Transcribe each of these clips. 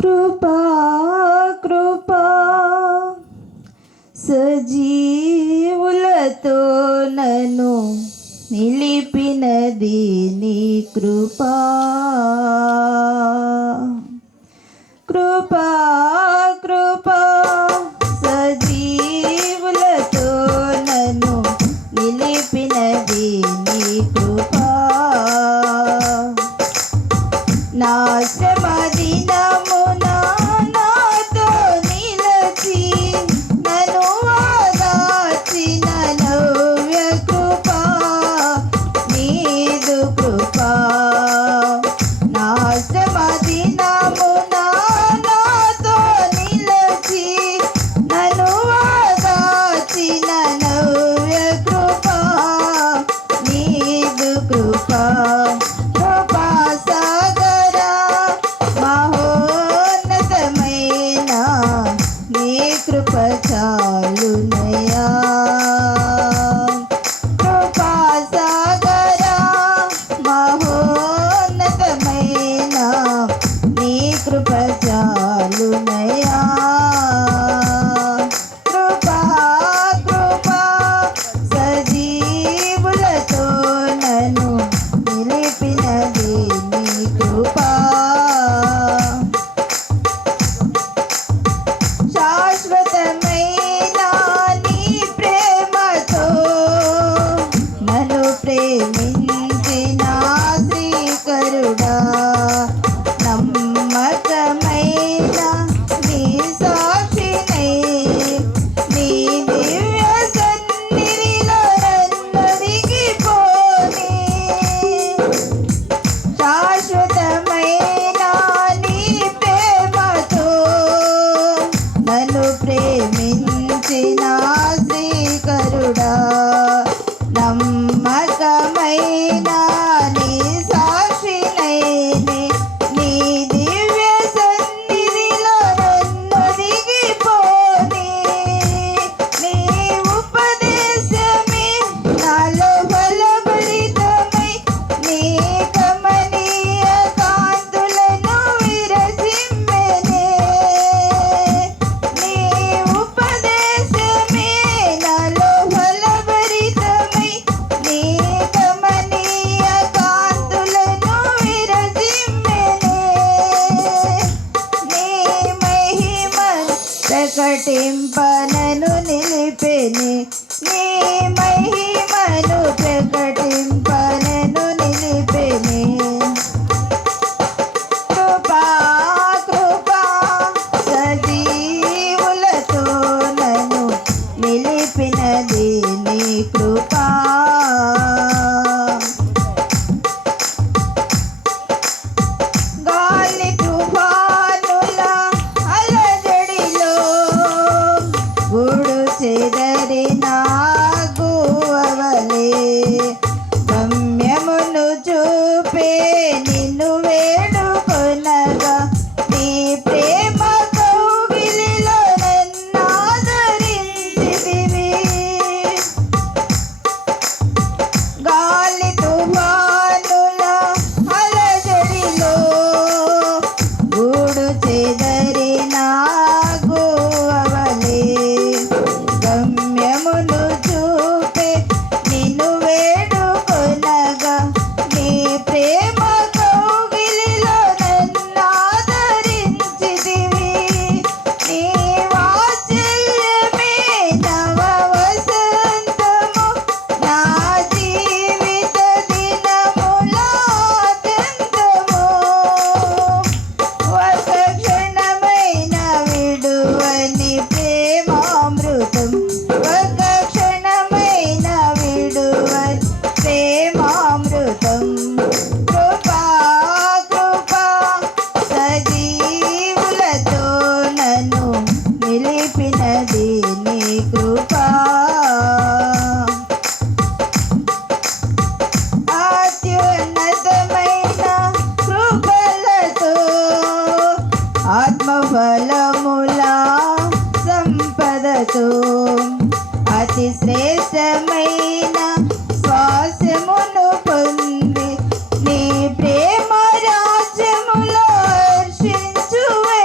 కృపా కృపా సజీవులతో నన్ను నిలిపినది నీ కృపా. కృపా కృపా సజీవులతో నన్ను నిలిపినది నీ కృపా. నా శ్రమ దినమున నాతో నిలచి నన్ను ఓదార్చిన నవ్య కృపా నీదు కృపా. నా శ్రమ దినమున నాతో నిలచి నన్ను ఓదార్చిన నవ్య కృపా నీదు కృపా. కృప చాలునయా. కృపా సాగరా మహోన్నతమైన నీ కృప చాలునయా. కృపా కృపా సజీవులతో నన్ను నిలిపినది నీ కృపా. శాశ్వతమైన నీ ప్రేమతో నన్ను ప్రేమించిన శ్రీకరుడా. నమ్మకమైన నీ సాక్షినై నీ దివ్య సన్నిధిలో నన్ను దిగిపోని. శాశ్వతమైన నీ ప్రేమతో నన్ను ప్రేమించిన శ్రీకరుడా. నమ్మకమైన నీ సాక్షినై నీ దివ్య సన్నిధిలో నన్ను దిగిపోని. నీ ఉపదేశమే నాలో బలభరితమై నీ కమనీయ కాంతులను విరజిమ్మెనే. నీ ఉపదేశమే నాలో బలభరితమై నీ కమనీయ కాంతులను విరజిమ్మెనే. నీ మహిమను ప్రకటింపనను నిలిపెని. నీ మహిమను ప్రకటింపనను నిలిపెని. కృపా కృపా సజీవులతో నన్ను నిలిపినది నీ కృపా. గాలి తుఫానుల అలజడిలో గూడు చెదరిన గువ్వవలే గమ్యమును చూపే నిన్ను వేడుకొనగా నీ ప్రేమ కౌగిలిలో నన్నాదరించితివి. గాలి తుఫానుల అలజడిలో గూడు చెదరిన గువ్వవలే గమ్యమును చూపే నిన్ను వేడుకొనగా నీ ప్రేమ కౌగిలిలో నన్నాదరించితివి. నీ వాత్సల్యమే నవ వసంతము నా జీవిత దినముల ఆద్యంతము. ఒక క్షణమైన విడువని ప్రేమామృతం. ఒక క్షణమైన విడువని ప్రేమామృతం. కృపా కృపా సజీవులతో నన్ను నిలిపినది నీ కృపా. అత్యున్నతమైన కృపలతో ఆత్మఫలముల సంపదతో అతి శ్రేష్టమైన స్వాస్యమును పొంది నీ ప్రేమ రాజ్యములో హర్షించువే.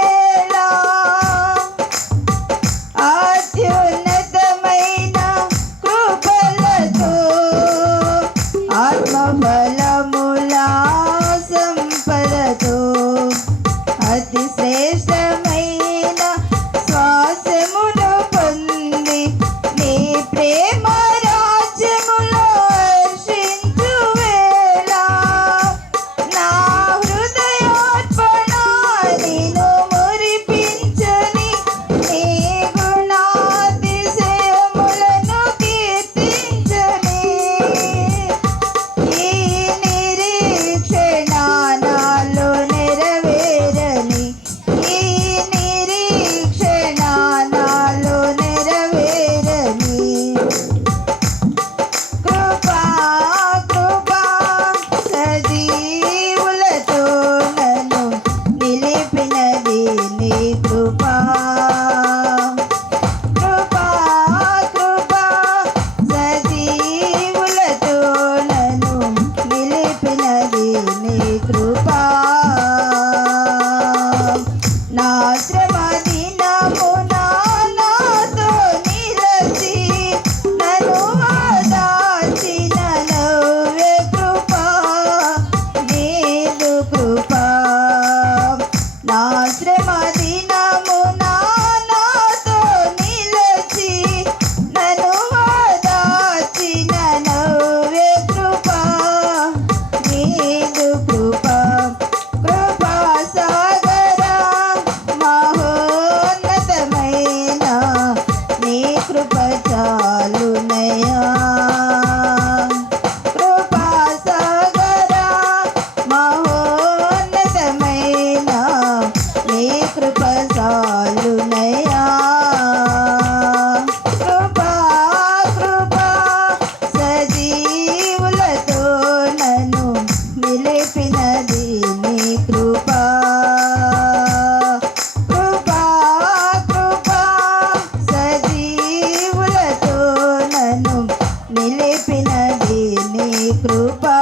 కృపా.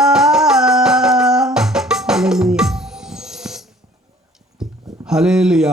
హల్లెలూయా. హల్లెలూయా.